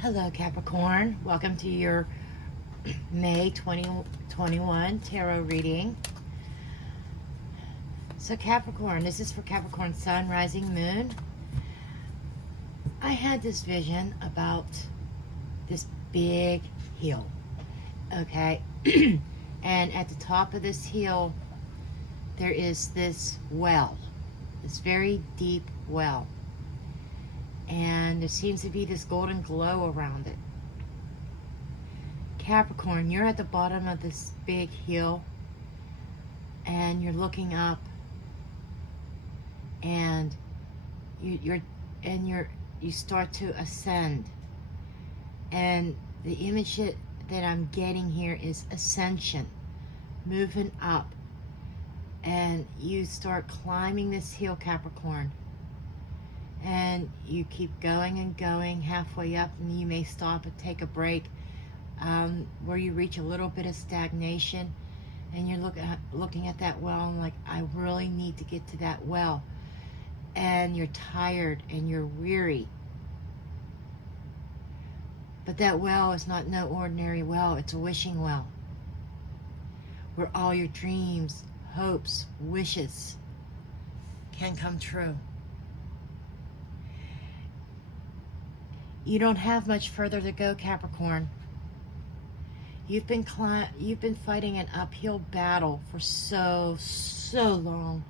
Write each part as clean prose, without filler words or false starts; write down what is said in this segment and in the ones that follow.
Hello, Capricorn. Welcome to your May 2021 tarot reading. So, Capricorn, this is for Capricorn Sun, Rising, Moon. I had this vision about this big hill, okay? And at the top of this hill, there is this well, this very deep well. And there seems to be this golden glow around it. Capricorn, you're at the bottom of this big hill and you're looking up, and you start to ascend. And the image that I'm getting here is ascension, moving up. And you start climbing this hill, Capricorn. And you keep going and going, halfway up, and you may stop and take a break, where you reach a little bit of stagnation, and you're looking at that well and like, I really need to get to that well. And you're tired and you're weary. But that well is not no ordinary well. It's a wishing well, where all your dreams, hopes, wishes can come true. You don't have much further to go, Capricorn. You've been fighting an uphill battle for so long.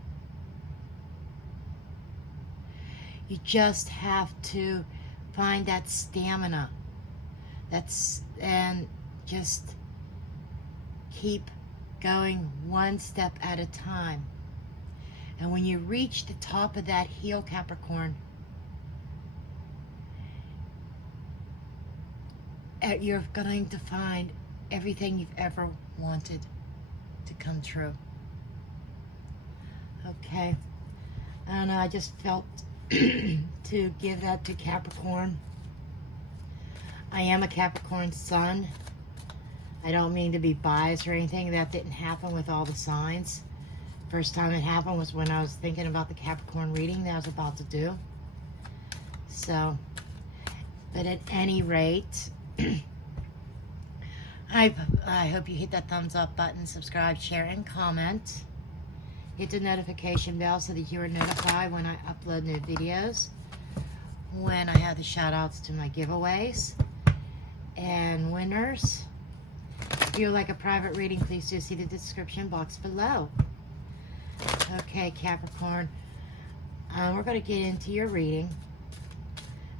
You just have to find that stamina. And just keep going one step at a time. And when you reach the top of that hill, Capricorn, you're going to find everything you've ever wanted to come true. Okay. And I just felt to give that to Capricorn. I am a Capricorn Sun. I don't mean to be biased or anything. That didn't happen with all the signs. First time it happened was when I was thinking about the Capricorn reading that I was about to do. So, but at any rate, I hope you hit that thumbs up button, subscribe, share, and comment. Hit the notification bell so that you are notified when I upload new videos, when I have the shout outs to my giveaways and winners. If you would like a private reading, please do see the description box below. Okay, Capricorn, we're going to get into your reading.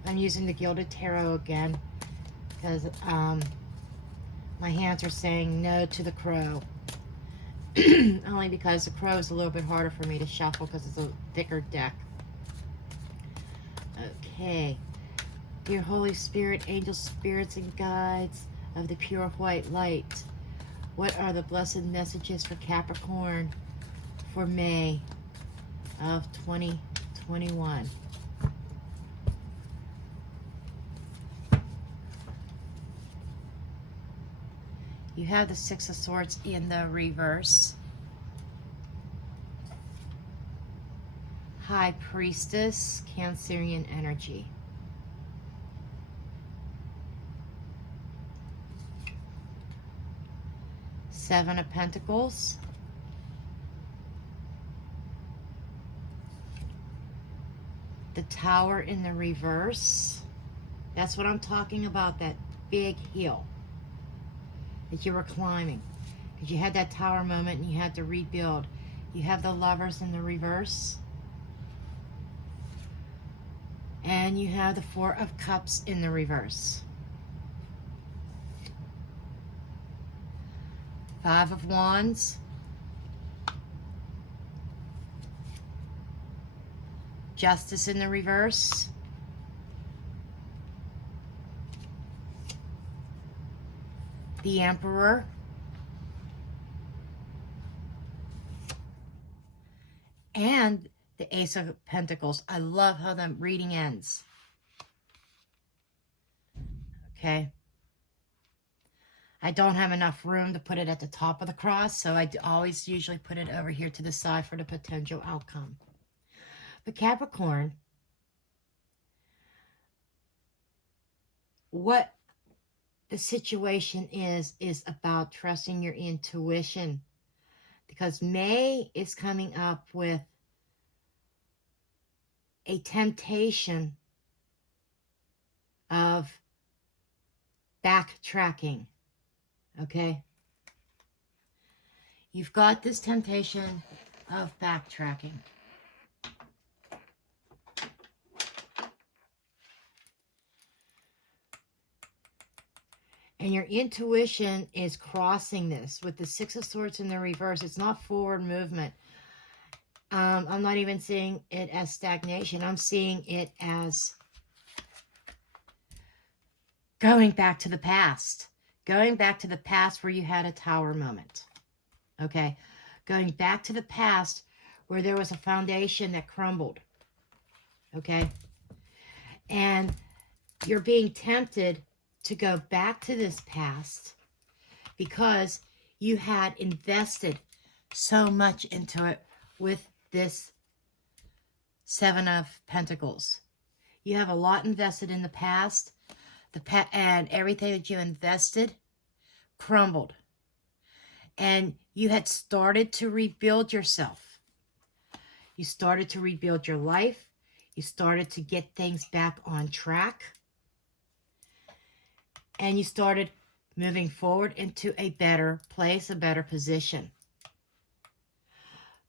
I'm using the Gilded Tarot again, because my hands are saying no to the crow. Only because the crow is a little bit harder for me to shuffle because it's a thicker deck. Okay. Dear Holy Spirit, angels, spirits, and guides of the pure white light, what are the blessed messages for Capricorn for May of 2021? You have the Six of Swords in the reverse. High Priestess, Cancerian energy. Seven of Pentacles. The Tower in the reverse. That's what I'm talking about, that big hill that you were climbing, because you had that tower moment and you had to rebuild. You have the Lovers in the reverse, and you have the Four of Cups in the reverse. Five of Wands, Justice in the reverse, the Emperor, and the Ace of Pentacles. I love how the reading ends. Okay. I don't have enough room to put it at the top of the cross, so I always usually put it over here to the side for the potential outcome. But Capricorn, what the situation is about trusting your intuition, because May is coming up with a temptation of backtracking. Okay? You've got this temptation of backtracking. And your intuition is crossing this with the Six of Swords in the reverse. It's not forward movement. I'm not even seeing it as stagnation. I'm seeing it as going back to the past. Going back to the past where you had a tower moment. Okay? Going back to the past where there was a foundation that crumbled. Okay? And you're being tempted to go back to this past because you had invested so much into it with this Seven of Pentacles. You have a lot invested in the past, and everything that you invested crumbled. And you had started to rebuild yourself. You started to rebuild your life. You started to get things back on track. And you started moving forward into a better place, a better position.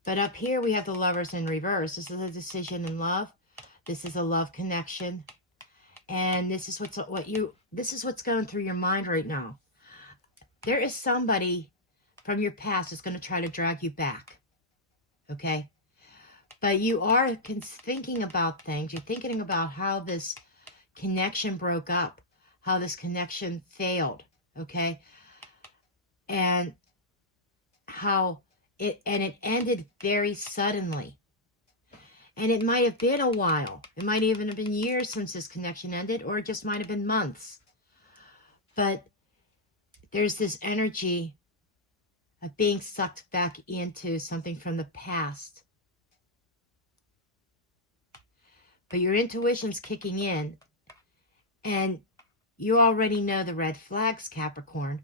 But up here we have the Lovers in reverse. This is a decision in love. This is a love connection. And this is what's going through your mind right now. There is somebody from your past that's going to try to drag you back. Okay? But you are thinking about things. You're thinking about how this connection broke up, how this connection failed. Okay? And how it ended very suddenly. And it might have been a while. It might even have been years since this connection ended, or it just might have been months. But there's this energy of being sucked back into something from the past. But your intuition's kicking in, and you already know the red flags, Capricorn,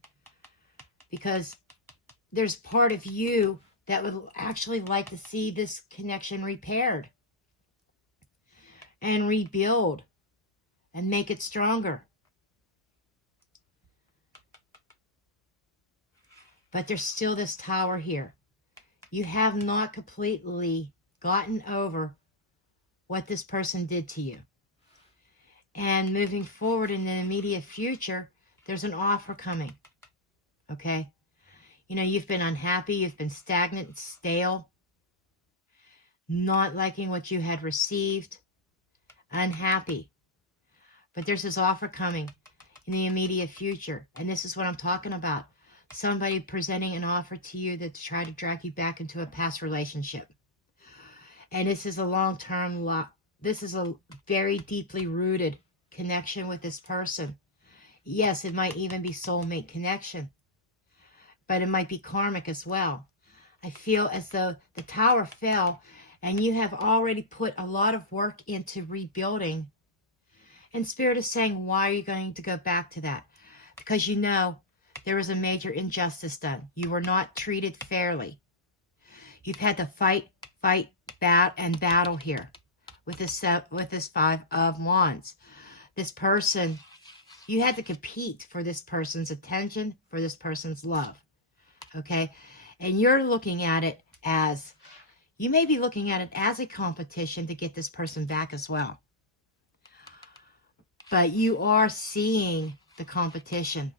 because there's part of you that would actually like to see this connection repaired and rebuild and make it stronger. But there's still this tower here. You have not completely gotten over what this person did to you. And moving forward in the immediate future, there's an offer coming. Okay? You know, you've been unhappy, you've been stagnant, stale, not liking what you had received, unhappy. But there's this offer coming in the immediate future. And this is what I'm talking about. Somebody presenting an offer to you that to try to drag you back into a past relationship. And this is a long-term, this is a very deeply rooted connection with this person. Yes, it might even be soulmate connection. But it might be karmic as well. I feel as though the tower fell and you have already put a lot of work into rebuilding. And Spirit is saying, why are you going to go back to that? Because you know there was a major injustice done. You were not treated fairly. You've had to fight, battle here with this Five of Wands. This person, you had to compete for this person's attention, for this person's love. Okay? And you're looking at it as, you may be looking at it as a competition to get this person back as well. But you are seeing the competition.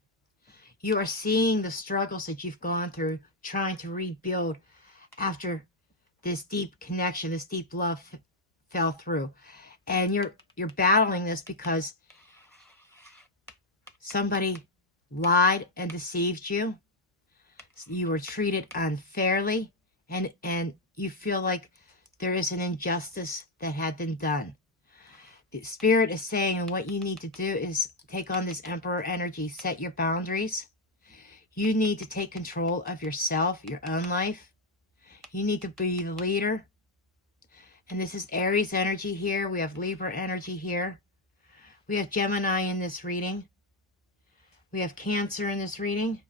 You are seeing the struggles that you've gone through trying to rebuild after this deep connection, this deep love fell through. And you're battling this because somebody lied and deceived you. You were treated unfairly, and you feel like there is an injustice that had been done. The Spirit is saying what you need to do is take on this Emperor energy, set your boundaries. You need to take control of yourself, your own life. You need to be the leader. And this is Aries energy here. We have Libra energy here. We have Gemini in this reading. We have Cancer in this reading.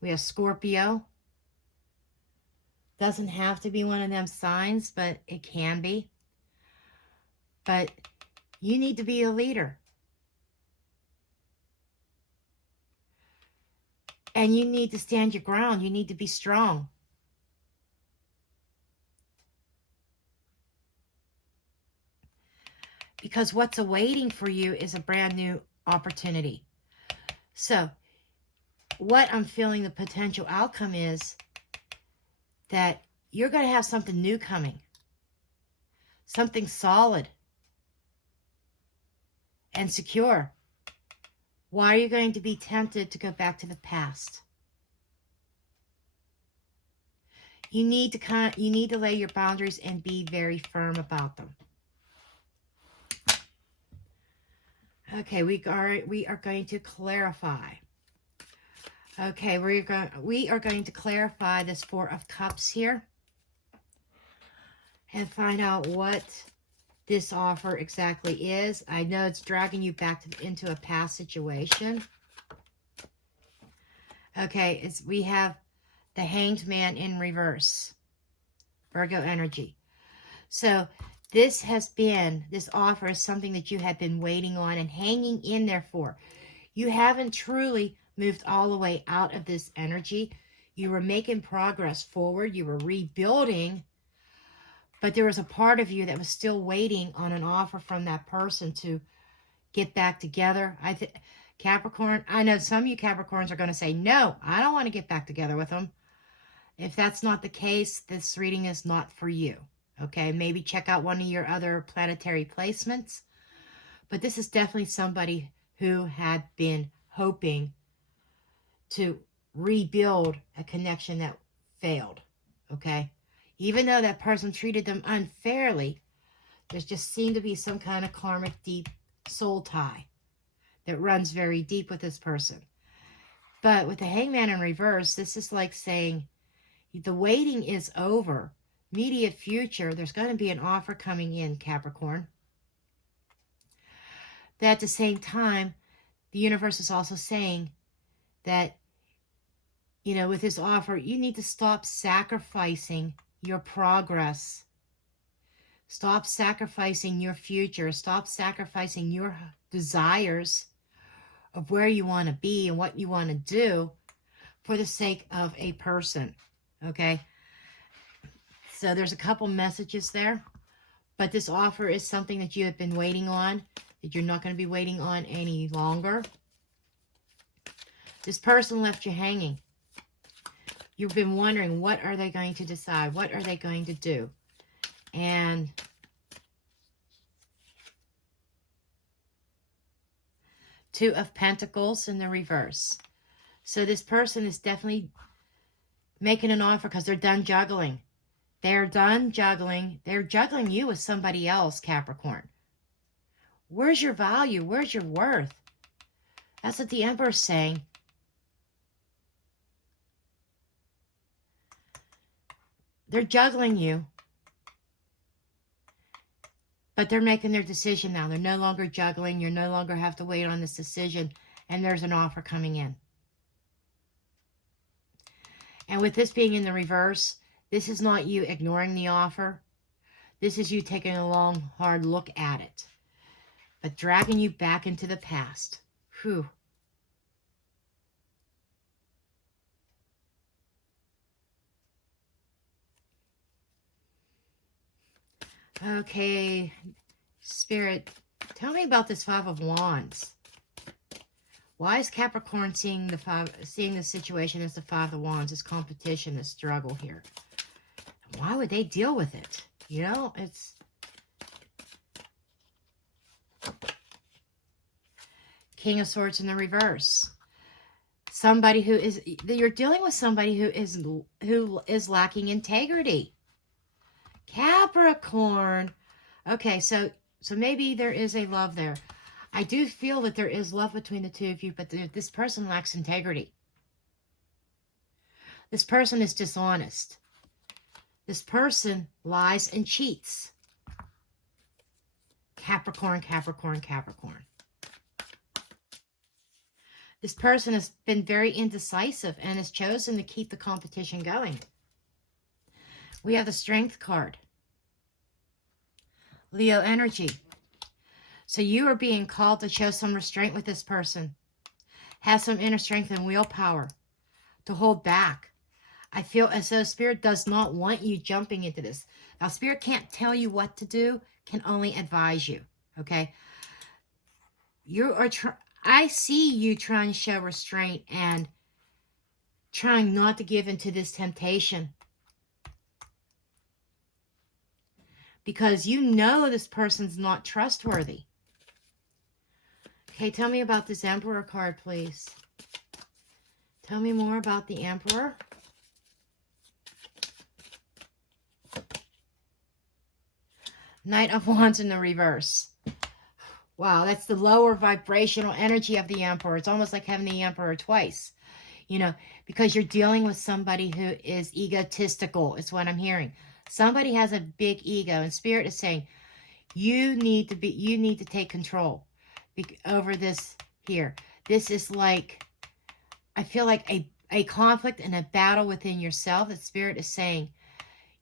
We have Scorpio. Doesn't have to be one of them signs, but it can be. But you need to be a leader. And you need to stand your ground. You need to be strong. Because what's awaiting for you is a brand new opportunity. So, what I'm feeling the potential outcome is that you're going to have something new coming. Something solid and secure. Why are you going to be tempted to go back to the past? You need to lay your boundaries and be very firm about them. Okay, we are going to clarify. Okay, we are going to clarify this Four of Cups here and find out what this offer exactly is. I know it's dragging you back into a past situation. Okay, we have the Hanged Man in reverse. Virgo energy. So this offer is something that you have been waiting on and hanging in there for. You haven't truly moved all the way out of this energy. You were making progress forward. You were rebuilding. But there was a part of you that was still waiting on an offer from that person to get back together. Capricorn, I know some of you Capricorns are going to say, no, I don't want to get back together with them. If that's not the case, this reading is not for you. Okay, maybe check out one of your other planetary placements. But this is definitely somebody who had been hoping to rebuild a connection that failed. Okay, even though that person treated them unfairly, there's just seemed to be some kind of karmic deep soul tie that runs very deep with this person. But with the Hangman in reverse, this is like saying the waiting is over. Immediate future, there's going to be an offer coming in, Capricorn. That at the same time, the universe is also saying that, you know, with this offer, you need to stop sacrificing your progress. Stop sacrificing your future. Stop sacrificing your desires of where you want to be and what you want to do for the sake of a person. Okay? So there's a couple messages there. But this offer is something that you have been waiting on, that you're not going to be waiting on any longer. This person left you hanging. You've been wondering, what are they going to decide? What are they going to do? And Two of Pentacles in the reverse. So this person is definitely making an offer because they're done juggling. They're done juggling. They're juggling you with somebody else, Capricorn. Where's your value? Where's your worth? That's what the Emperor's saying. They're juggling you. But they're making their decision now. They're no longer juggling. You no longer have to wait on this decision. And there's an offer coming in. And with this being in the reverse, this is not you ignoring the offer. This is you taking a long, hard look at it. But dragging you back into the past. Whew. Okay, Spirit, tell me about this Five of Wands. Why is Capricorn seeing the situation as the Five of Wands, this competition, this struggle here? Why would they deal with it? You know, it's King of Swords in the reverse. Somebody who is, you're dealing with somebody who is lacking integrity. Capricorn. Okay, so maybe there is a love there. I do feel that there is love between the two of you, but this person lacks integrity. This person is dishonest. This person lies and cheats. Capricorn, Capricorn, Capricorn. This person has been very indecisive and has chosen to keep the competition going. We have the Strength card. Leo energy. So you are being called to show some restraint with this person. Have some inner strength and willpower to hold back. I feel as though Spirit does not want you jumping into this. Now, Spirit can't tell you what to do, can only advise you, okay? I see you trying to show restraint and trying not to give into this temptation. Because you know this person's not trustworthy. Okay, tell me about this Emperor card, please. Tell me more about the Emperor. Knight of Wands in the reverse. Wow, that's the lower vibrational energy of the Emperor. It's almost like having the Emperor twice. You know, because you're dealing with somebody who is egotistical, is what I'm hearing. Somebody has a big ego, and Spirit is saying, you need to take control over this here. This is like, I feel like a conflict and a battle within yourself. The Spirit is saying,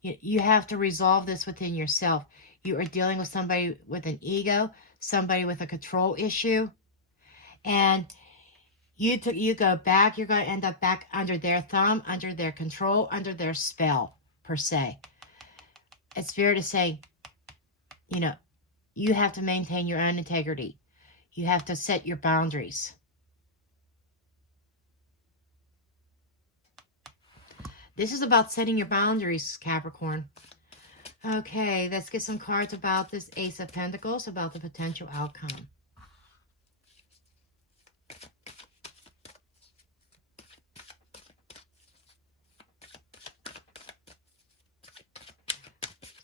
you have to resolve this within yourself. You are dealing with somebody with an ego, somebody with a control issue, and you go back, you're going to end up back under their thumb, under their control, under their spell, per se. And Spirit is saying, you know, you have to maintain your own integrity. You have to set your boundaries. This is about setting your boundaries, Capricorn. Okay, let's get some cards about this Ace of Pentacles, about the potential outcome.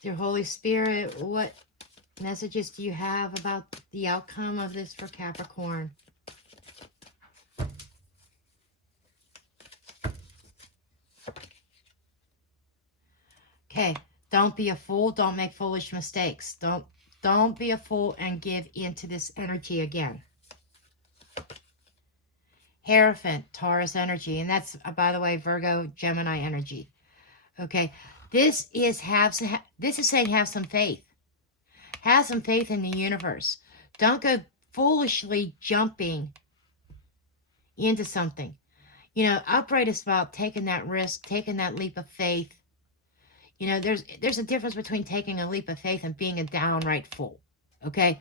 Dear Holy Spirit, what messages do you have about the outcome of this for Capricorn? Okay, don't be a fool. Don't make foolish mistakes. Don't be a fool and give into this energy again. Hierophant, Taurus energy, and that's, by the way, Virgo, Gemini energy. Okay, this is saying have some faith. Have some faith in the universe. Don't go foolishly jumping into something. You know, upright is about taking that risk, taking that leap of faith. You know, there's a difference between taking a leap of faith and being a downright fool. Okay?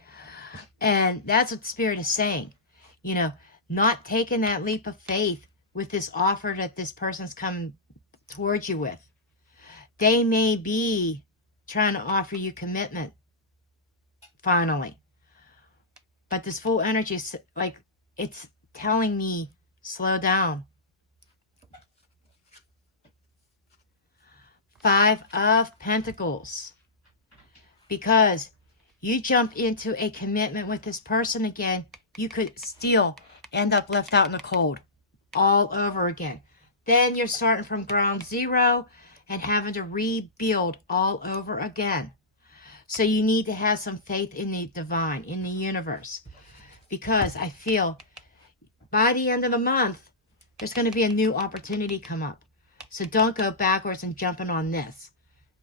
And that's what Spirit is saying. You know, not taking that leap of faith with this offer that this person's coming towards you with. They may be trying to offer you commitment, finally. But this full energy is like, it's telling me, slow down. 5 of Pentacles. Because you jump into a commitment with this person again, you could still end up left out in the cold all over again. Then you're starting from ground zero and having to rebuild all over again. So you need to have some faith in the divine, in the universe. Because I feel by the end of the month, there's going to be a new opportunity come up. So don't go backwards and jumping on this.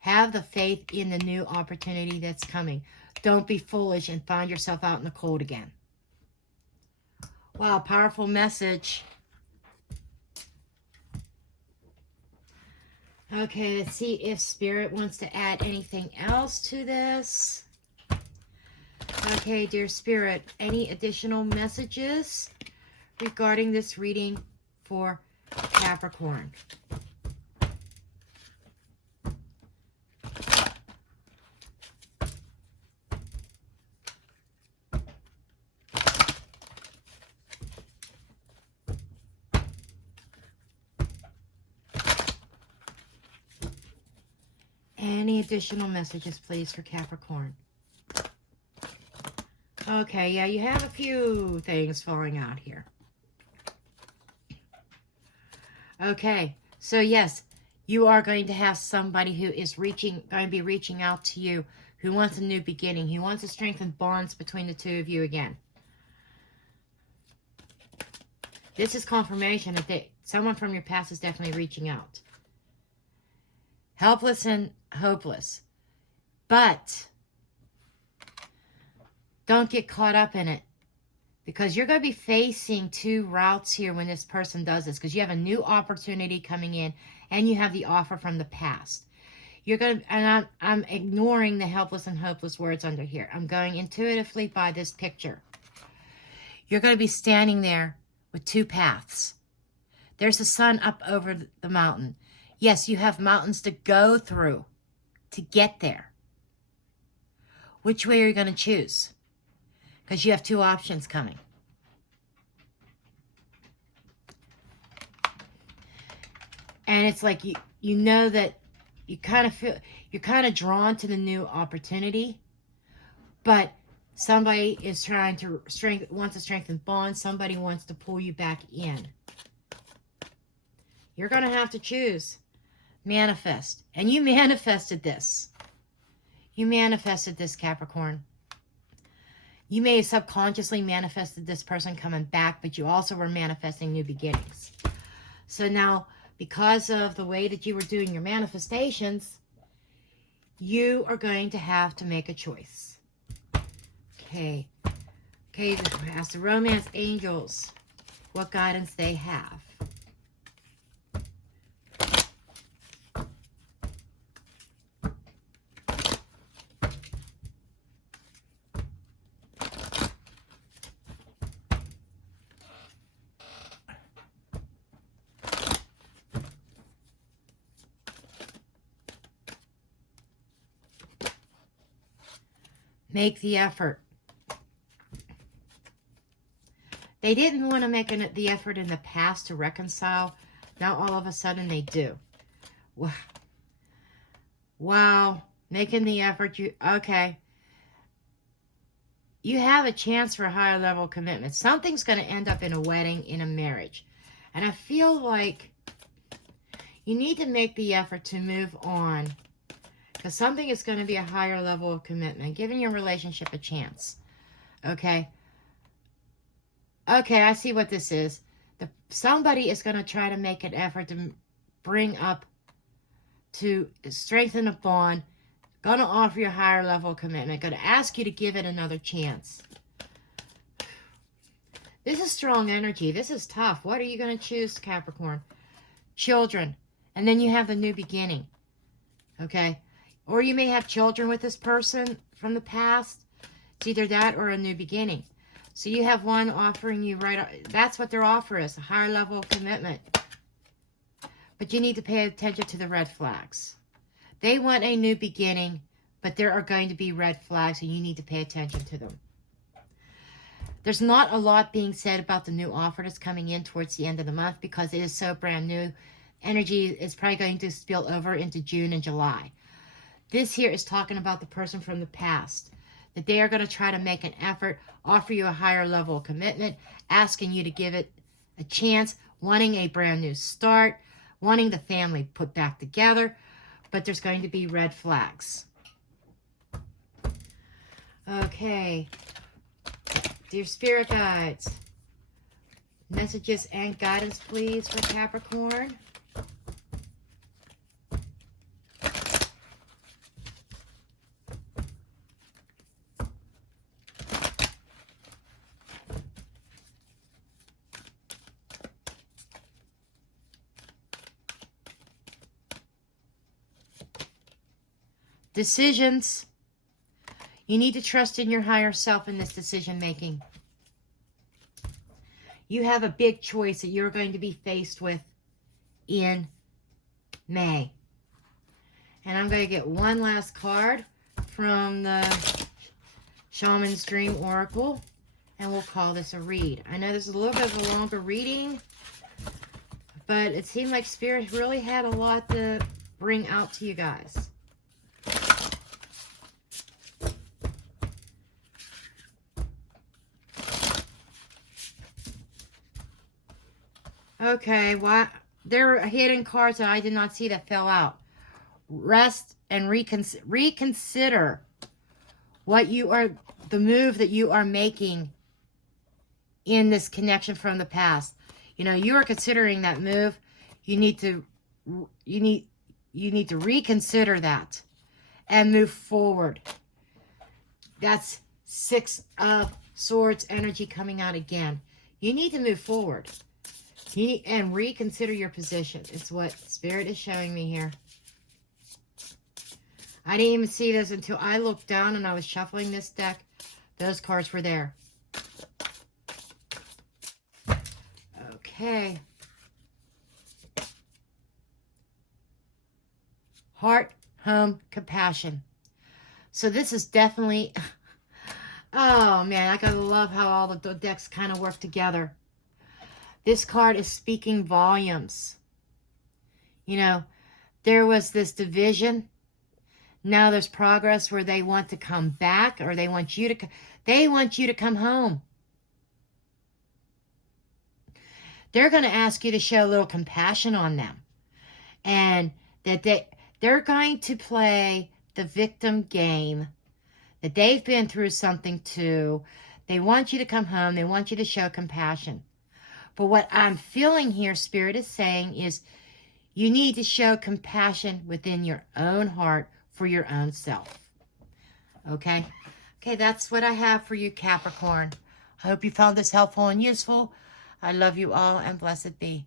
Have the faith in the new opportunity that's coming. Don't be foolish and find yourself out in the cold again. Wow, powerful message. Okay, let's see if Spirit wants to add anything else to this. Okay, dear Spirit, any additional messages regarding this reading for Capricorn? Any additional messages, please, for Capricorn? Okay, yeah, you have a few things falling out here. Okay, so yes, you are going to have somebody who is going to be reaching out to you, who wants a new beginning, who wants to strengthen bonds between the two of you again. This is confirmation that someone from your past is definitely reaching out. Helpless and hopeless. But don't get caught up in it, because you're going to be facing two routes here when this person does this, because you have a new opportunity coming in and you have the offer from the past. You're going to, and I'm ignoring the helpless and hopeless words under here. I'm going intuitively by this picture. You're going to be standing there with two paths. There's the sun up over the mountain. Yes, you have mountains to go through to get there. Which way are you going to choose? Because you have two options coming. And it's like you know that you kind of feel, you're kind of drawn to the new opportunity, but somebody is trying to wants to strengthen bonds. Somebody wants to pull you back in. You're going to have to choose. Manifest. And you manifested this. You manifested this, Capricorn. You may have subconsciously manifested this person coming back, but you also were manifesting new beginnings. So now, because of the way that you were doing your manifestations, you are going to have to make a choice. Okay. Okay, ask the romance angels what guidance they have. Make the effort. They didn't want to make the effort in the past to reconcile. Now all of a sudden they do. Wow. Wow. Making the effort. Okay. You have a chance for a higher level commitment. Something's going to end up in a wedding, in a marriage. And I feel like you need to make the effort to move on, because something is going to be a higher level of commitment, giving your relationship a chance. Okay? Okay, I see what this is. Somebody is going to try to make an effort to bring up, to strengthen a bond, going to offer you a higher level of commitment, going to ask you to give it another chance. This is strong energy. This is tough. What are you going to choose, Capricorn? Children. And then you have a new beginning. Okay? Or you may have children with this person from the past. It's either that or a new beginning. So you have one offering you that's what their offer is, a higher level of commitment. But you need to pay attention to the red flags. They want a new beginning, but there are going to be red flags and you need to pay attention to them. There's not a lot being said about the new offer that's coming in towards the end of the month because it is so brand new. Energy is probably going to spill over into June and July. This here is talking about the person from the past, that they are going to try to make an effort, offer you a higher level of commitment, asking you to give it a chance, wanting a brand new start, wanting the family put back together, but there's going to be red flags. Okay. Dear Spirit Guides, messages and guidance, please, for Capricorn. Decisions. You need to trust in your higher self in this decision making. You have a big choice that you're going to be faced with in May. And I'm going to get one last card from the Shaman's Dream Oracle, and we'll call this a read. I know this is a little bit of a longer reading, but it seemed like Spirit really had a lot to bring out to you guys. Okay, there are hidden cards that I did not see that fell out. Rest and reconsider what you are, the move that you are making in this connection from the past. You know, you are considering that move. You need to reconsider that and move forward. That's Six of Swords energy coming out again. You need to move forward. You need, and reconsider your position. It's what Spirit is showing me here. I didn't even see this until I looked down and I was shuffling this deck. Those cards were there. Okay. Heart, home, compassion. So this is definitely... Oh, man, I gotta love how all the decks kind of work together. This card is speaking volumes. You know, there was this division. Now there's progress where they want to come back, or they want you to come home. They're going to ask you to show a little compassion on them. And that they're going to play the victim game. That they've been through something too. They want you to come home. They want you to show compassion. But what I'm feeling here, Spirit is saying, is you need to show compassion within your own heart for your own self. Okay? Okay, that's what I have for you, Capricorn. I hope you found this helpful and useful. I love you all, and blessed be.